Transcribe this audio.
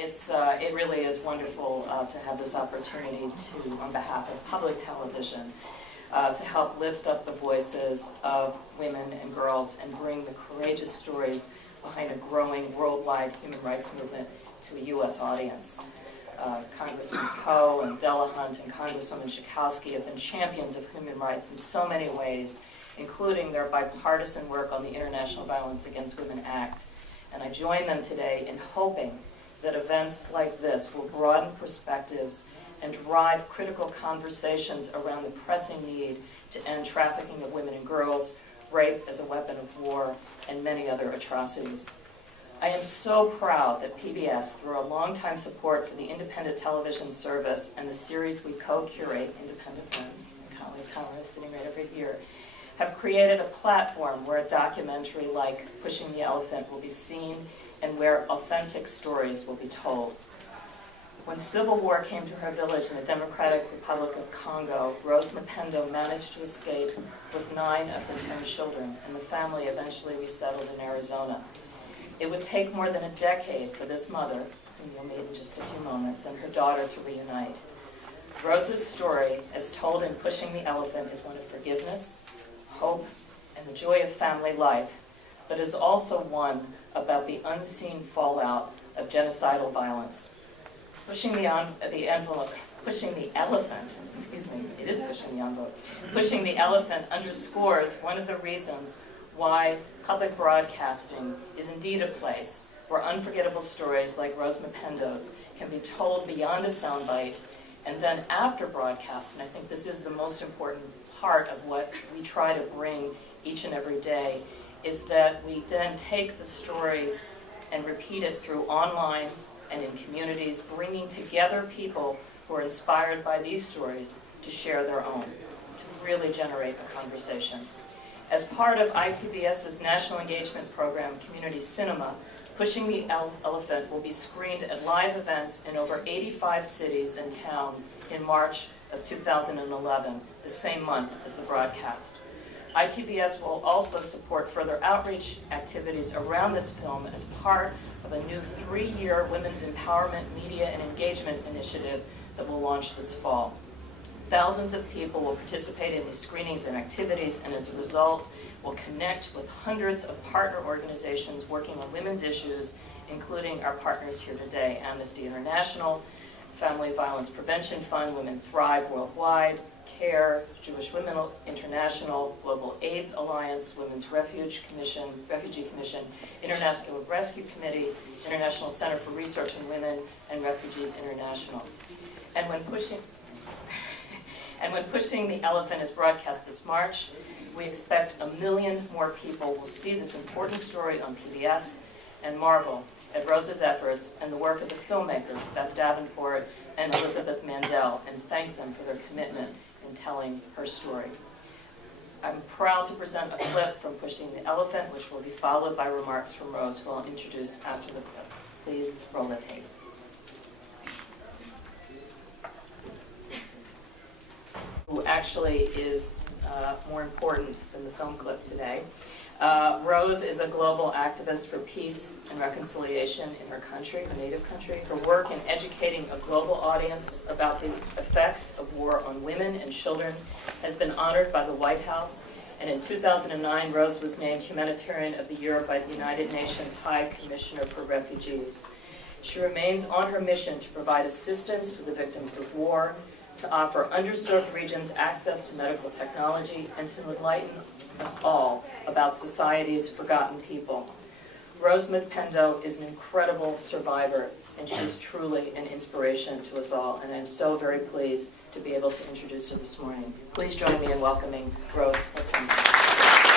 It really is wonderful to have this opportunity to, on behalf of public television, to help lift up the voices of women and girls and bring the courageous stories behind a growing worldwide human rights movement to a U.S. audience. Congressman Poe and Delahunt and Congresswoman Schakowsky have been champions of human rights in so many ways, including their bipartisan work on the International Violence Against Women Act. And I join them today in hoping that events like this will broaden perspectives and drive critical conversations around the pressing need to end trafficking of women and girls, rape as a weapon of war, and many other atrocities. I am so proud that PBS, through a longtime support for the independent television service and the series we co-curate, Independent Lens, my colleague Paula is sitting right over here, have created a platform where a documentary like Pushing the Elephant will be seen and where authentic stories will be told. When civil war came to her village in the Democratic Republic of Congo, Rose Mapendo managed to escape with 9 of her 10 children, and the family eventually resettled in Arizona. It would take more than a decade for this mother, whom you'll meet in just a few moments, and her daughter to reunite. Rose's story, as told in Pushing the Elephant, is one of forgiveness, hope, and the joy of family life, but is also one about the unseen fallout of genocidal violence. Pushing the Elephant underscores one of the reasons why public broadcasting is indeed a place where unforgettable stories like Rose Mapendo's can be told beyond a soundbite, and then after broadcast, and I think this is the most important part of what we try to bring each and every day, is that we then take the story and repeat it through online and in communities, bringing together people who are inspired by these stories to share their own, to really generate a conversation. As part of ITVS's national engagement program, Community Cinema, Pushing the Elephant will be screened at live events in over 85 cities and towns in March of 2011, the same month as the broadcast. ITVS will also support further outreach activities around this film as part of a new 3-year Women's Empowerment Media and Engagement Initiative that will launch this fall. Thousands of people will participate in these screenings and activities, and as a result, will connect with hundreds of partner organizations working on women's issues, including our partners here today, Amnesty International, Family Violence Prevention Fund, Women Thrive Worldwide, CARE, Jewish Women International, Global AIDS Alliance, Women's Refugee Commission, International Rescue Committee, International Center for Research on Women, and Refugees International. And when Pushing the Elephant is broadcast this March, we expect 1 million more people will see this important story on PBS and marvel at Rose's efforts and the work of the filmmakers, Beth Davenport and Elizabeth Mandel, and thank them for their commitment in telling her story. I'm proud to present a clip from Pushing the Elephant, which will be followed by remarks from Rose, who I'll introduce after the clip. Please roll the tape. Who actually is more important than the film clip today. Rose is a global activist for peace and reconciliation in her country, her native country. Her work in educating a global audience about the effects of war on women and children has been honored by the White House, and in 2009, Rose was named Humanitarian of the Year by the United Nations High Commissioner for Refugees. She remains on her mission to provide assistance to the victims of war, to offer underserved regions access to medical technology, and to enlighten us all about society's forgotten people. Rose Mapendo is an incredible survivor, and she's truly an inspiration to us all, and I'm so very pleased to be able to introduce her this morning. Please join me in welcoming Rose Mapendo.